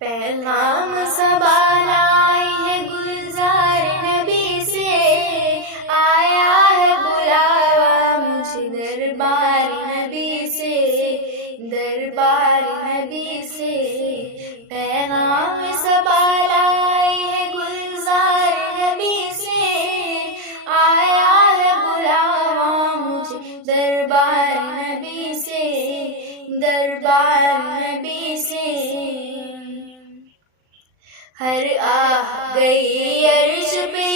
पैगाम सबाल आई है गुलजार नबी से, आया है बुलावा मुझे दरबार नबी से, दरबार नबी से। पैगाम सबाल आई है गुलजार नबी से, आया है बुलावा मुझे दरबार नबी से, दरबार नबी से। हर आह गई अर्श पे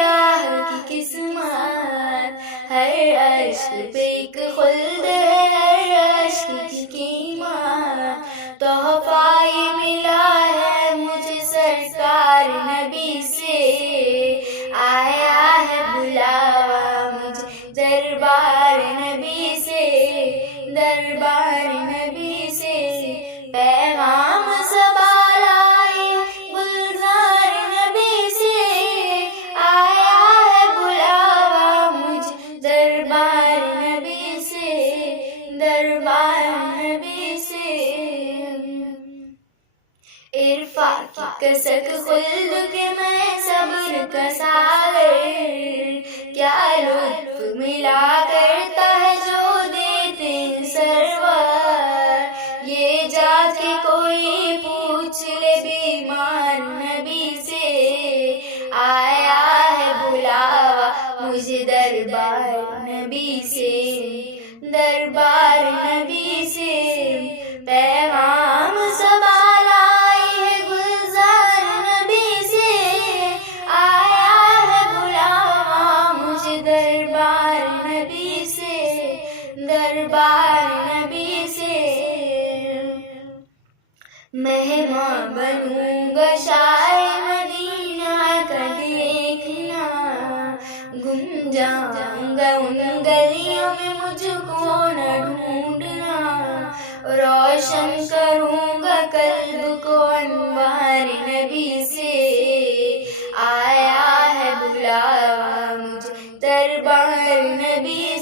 आह की किस्मत, हर अर्श पे एक खुल्द है, हर अर्श की कीमत। तोहफा ये मिला है मुझे सरकार नबी से, आया है बुलावा मुझे दरबार नबी से, दरबार नबी से। पैगाम सबाल आई गुलजार नबी से, आया है बुलावा मुझे दरबार नबी से, दरबार नबी से। इरफा की कसक खुल्द के मैं सब्र का सागर, क्या लुत्फ मिला करता है जो देते हैं सरवर। ये जाके कोई पूछ ले बीमार नबी से, आया है बुलावा मुझे दरबार नबी से, दरबार नबी से। पैगाम सबाल आई है गुलजार नबी से, आया है बुलावा मुझे दरबार नबी से, दरबार नबी से। मेहमान बनूंगा शाए मदीना का देखना, गुम जाऊंगा उन गलियों में मुझको न ढूंढना। रोशन करूंगा कल्ब को अनवार नबी से, आया है बुलावा मुझे दरबार नबी